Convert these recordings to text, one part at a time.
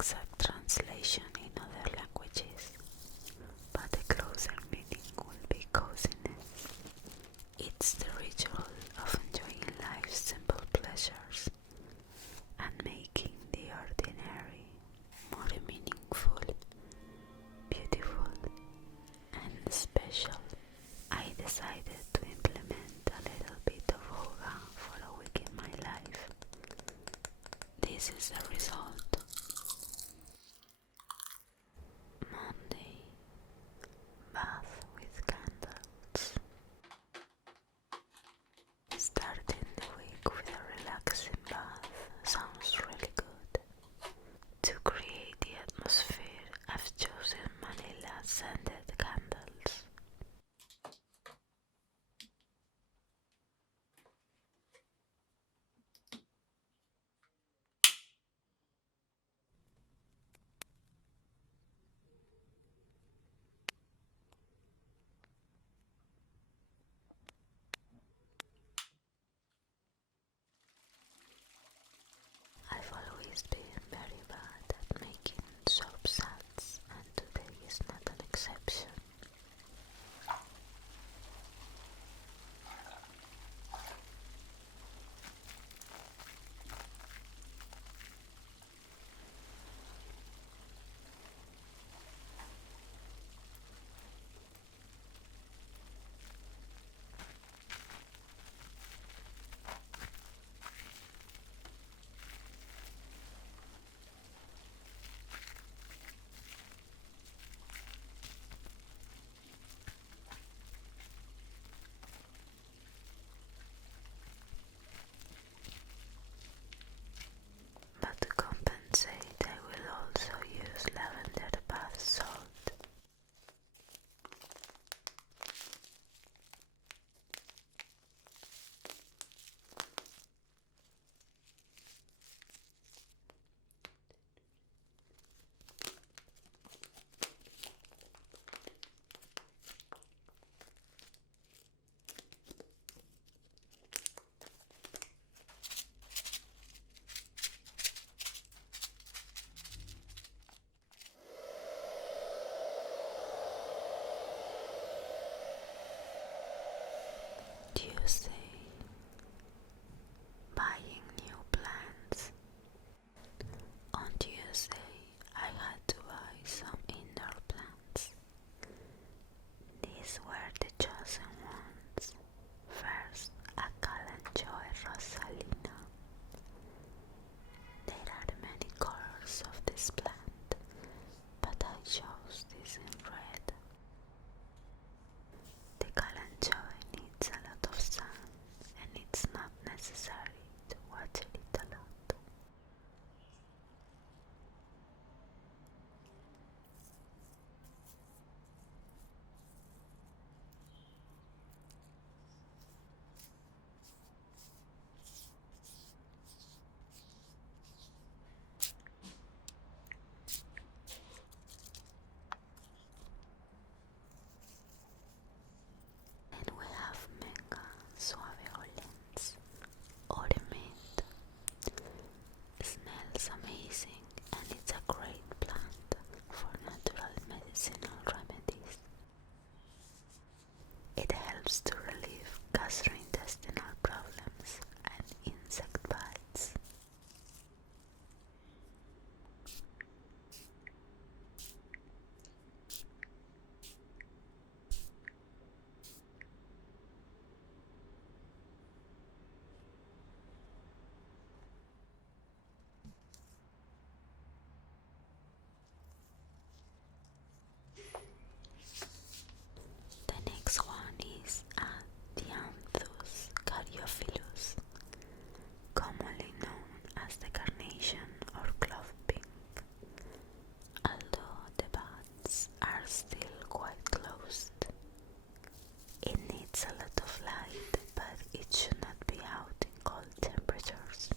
exact translation in other languages, but the closer meaning will be coziness. It's the ritual of enjoying life's simple pleasures and making the ordinary more meaningful, beautiful, and special. I decided to implement a little bit of yoga for a week in my life. This is the result. Monday, bath with candles. Starting the week with a relaxing bath sounds really good. To create the atmosphere, I've chosen vanilla scented candles. I've always been very bad at making soap suds, and today is not an exception. But to compensate, I will also use lavender bath salt. Tuesday, buying new plants. On Tuesday, I had to buy some indoor plants. These were the chosen ones. First, a Kalanchoe rosalina. There are many colors of this plant, but I chose this in red. The Kalanchoe needs a lot of sun, and it's not necessary to water it a lot. Then we have Menga Suave Orleans or mint. Smells amazing, and it's a great plant for natural medicinal remedies. It helps to relieve gastrointestinal problems and insect bites. The next one is Dianthus caryophyllus, commonly known as the carnation or clove pink. Although the buds are still quite closed, it needs a lot of light, but it should not be out in cold temperatures.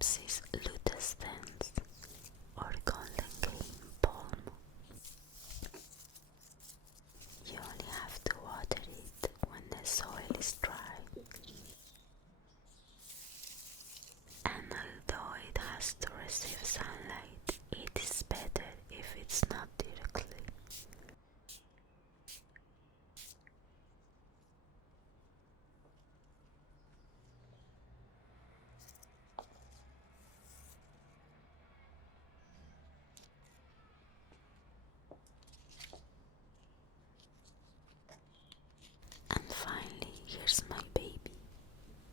Dempsey's Lotus Dance or Golden Cane Palm. You only have to water it when the soil is dry. And although it has to receive sunlight, it is better if it's not directly. And finally, here's my baby.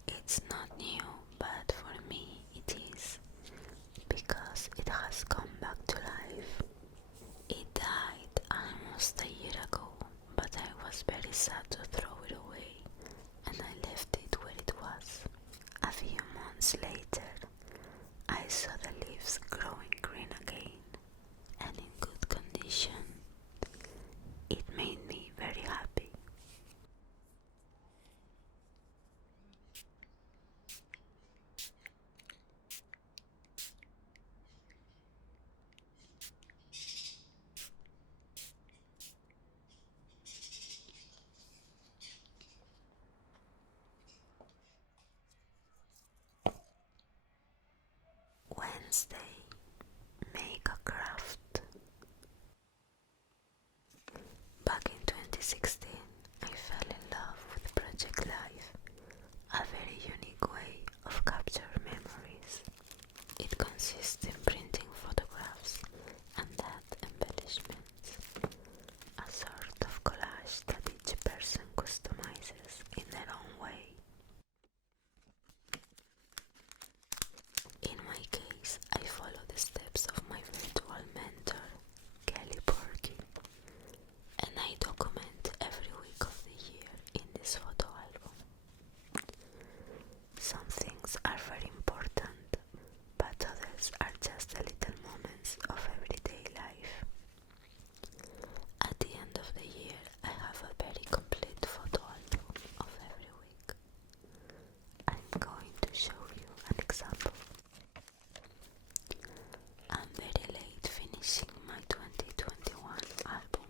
It's not new, but for me it is, because it has come back to life. It died almost a year ago, but I was very sad to throw it away, and I left it where it was. A few months later, I saw the leaves growing green again, and in good condition. It made me very happy. Wednesday, make a craft. Back in 2016, I fell in love with Project Life, a very unique way of capturing memories. It consists in printing photographs and add embellishments, a sort of collage that each person customizes in their own way. In my case, I follow the steps of my virtual mentor, Kelly Porky, and I document every week of the year in this photo album. Some things are very important, but others are just the little moments of everyday life. At the end of the year, I have a very complete photo album of every week. I'm going to show you an example. I'm very late finishing my 2021 album.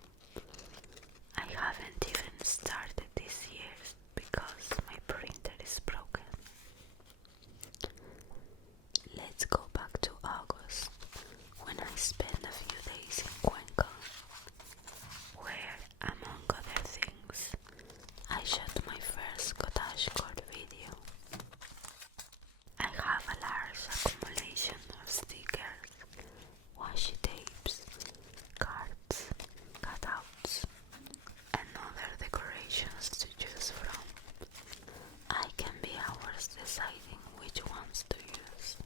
I haven't even started this year's because my printer is broken. Let's go back to August, when I spent a few days in Cuenca, where, among other things, I shot my first cottage cord video. I have a large accumulation of stickers, washi tapes, cards, cutouts, and other decorations to choose from. I can be hours deciding which ones to use.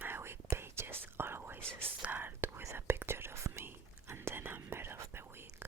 My week pages always start with a picture of me and the number of the week.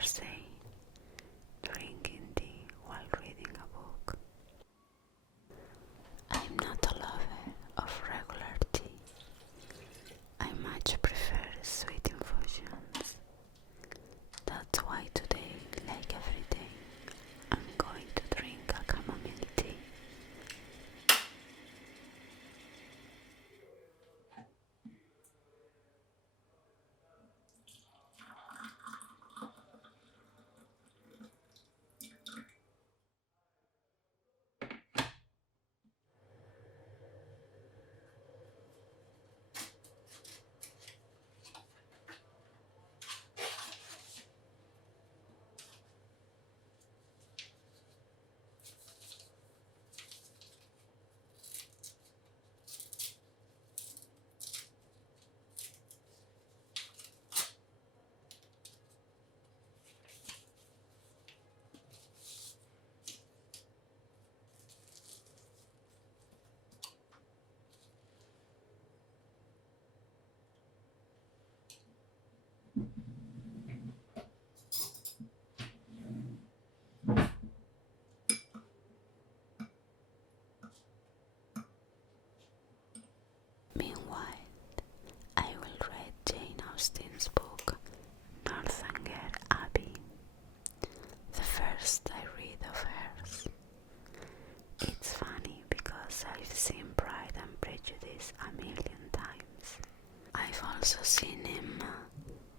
Thursday, drinking tea while reading a book. I'm not a lover of regular tea. I much prefer sweet infusions. That's why today, like every day, I'm going to drink a chamomile tea. Meanwhile, I will read Jane Austen's book, Northanger Abbey, the first I read of hers. It's funny because I've seen Pride and Prejudice a million times. I've also seen Emma,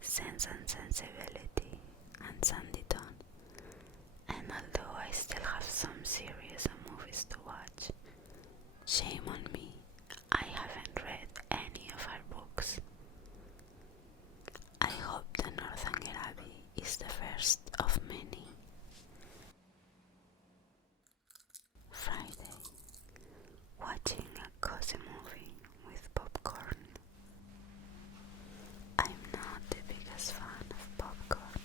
Sense and Sensibility, and Sanditon, and although I still have some series and movies to watch, shame on me, I haven't read any of her books. I hope the Northanger Abbey is the first of many. Friday, watching a cozy movie with popcorn. I'm not the biggest fan of popcorn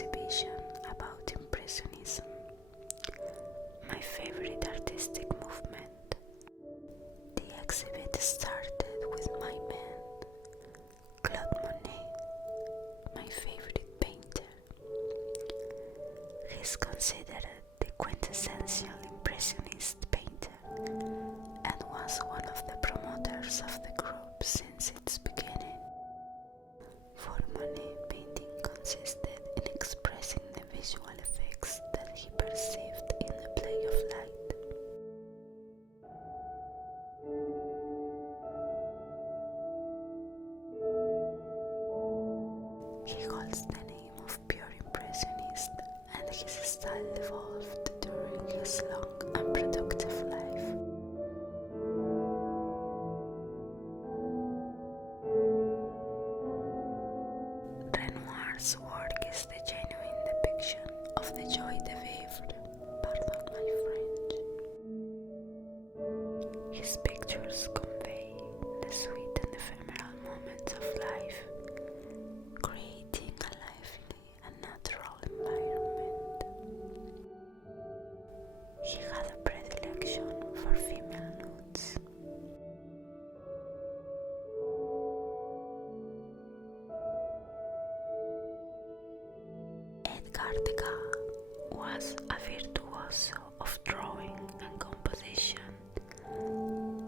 exhibition about Impressionism, my favorite artistic movement. The exhibit started with my man, Claude Monet, my favorite painter. He's considered the quintessential Impressionist painter and was one of the promoters of the group since its beginning. For Monet, painting consisted in expressing the visual effects that he perceived in the play of light. He holds the name of pure impressionist, and his style evolved during his long and productive life. Renoir's work is the genuine depiction of the joie de vivre, pardon my French. His pictures convey the sweet and ephemeral moments of life, creating a lively and natural environment. He had a predilection for female nudes. Edgar Degas was a virtuoso of drawing and composition,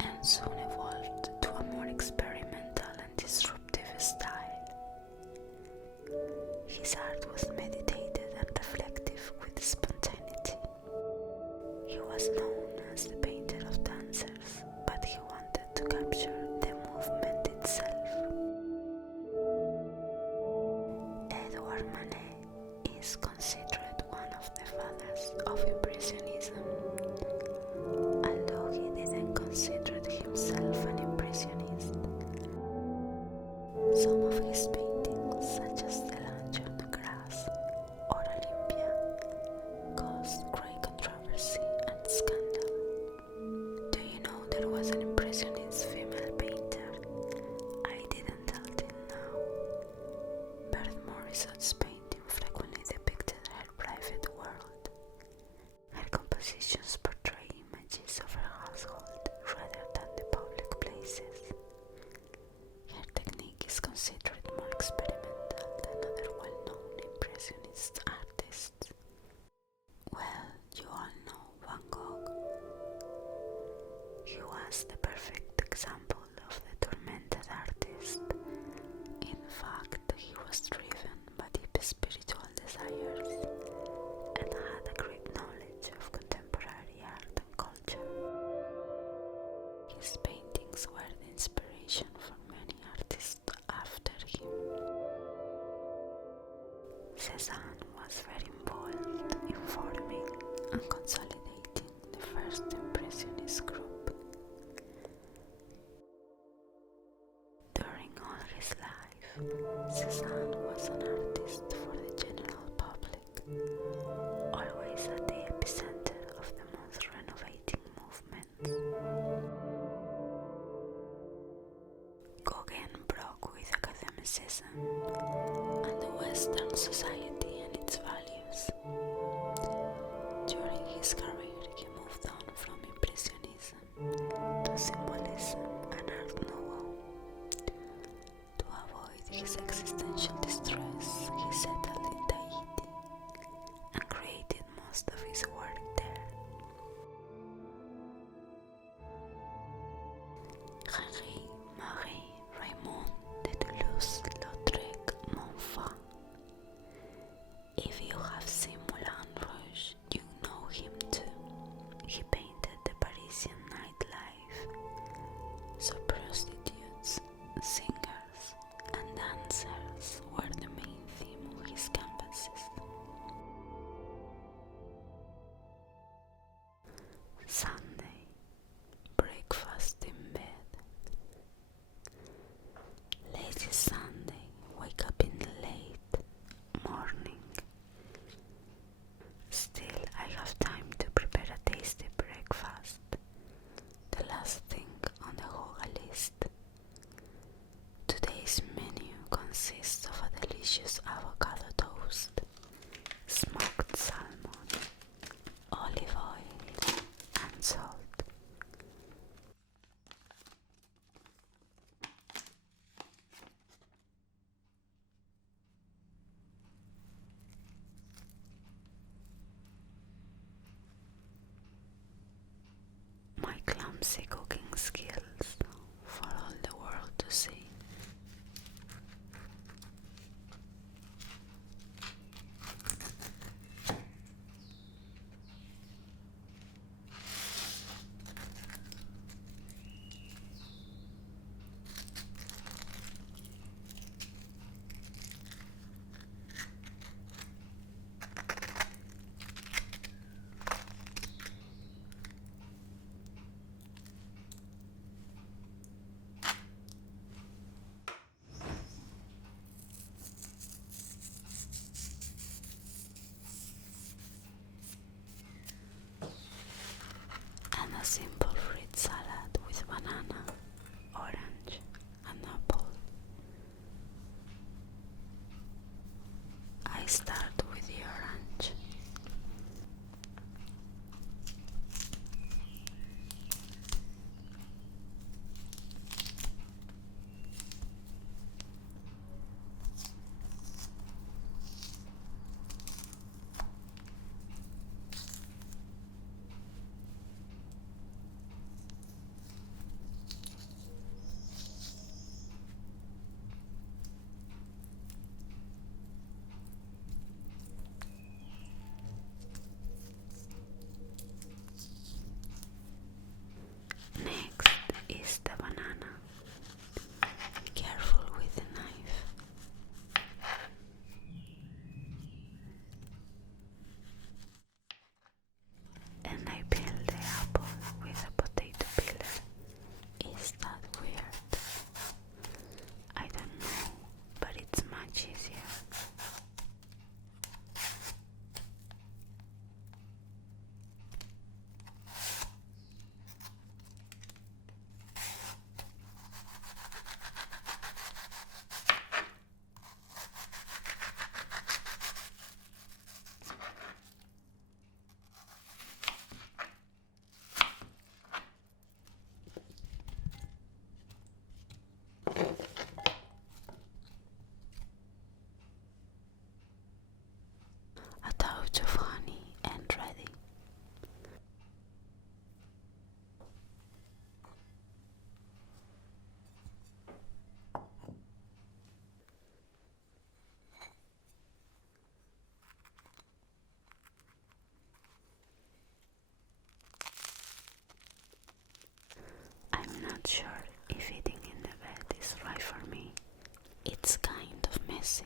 and soon evolved to a more experimental and disruptive style. His art was meditated and reflective with spontaneity. He was known as the painter of dancers, but he wanted to capture the movement itself. Edouard Manet is considered one of the fathers of Impressionism, although he didn't consider himself an Impressionist. Some of his paintings, such as The Lunch on the Grass or Olympia, caused great controversy and scandal. Do you know there was an Impressionist female painter? I didn't until now. Bert Morisot's painting frequently depicted her private world. Her compositions portray images of her household rather than the public places. Her technique is considered more experimental than other well-known Impressionist artists. Well, you all know Van Gogh. He was the perfect example of the tormented artist. In fact, he was driven by deep spiritual desires and had a great knowledge of contemporary art and culture. His paintings were the inspiration for many artists after him. Cézanne was very involved in forming and consolidating the first Impressionist group. During all his life, Cézanne was an artist for the general public, always at the epicenter of the most renovating movements. Gauguin broke with academicism and the Western society and its values. During his career, he moved on from Impressionism to Symbolism and Art Nouveau. To avoid his existential distress, he settled in Tahiti and created most of his work there. Henri Marie Raymond de Toulouse-Lautrec Montfort. If you have seen Moulin Rouge, you know him too. He painted the Parisian nightlife, so prostitutes, singers, and dancers were the main theme of his canvases. Sunday, breakfast in bed. Lazy Sunday, wake up in the late morning. Still, I have time to prepare a tasty breakfast, the last thing on the Hoga list. Today's menu consists of a delicious avocado toast, clumsy cooking skills for all the world to see. And a simple fruit salad with banana, orange, and apple. I start with the orange. Next is the banana. Careful with the knife. And I peel the apple with a potato peeler. Is that weird? I don't know, but it's much easier. A touch of honey and ready. I'm not sure if eating in the bed is right for me. It's kind of messy.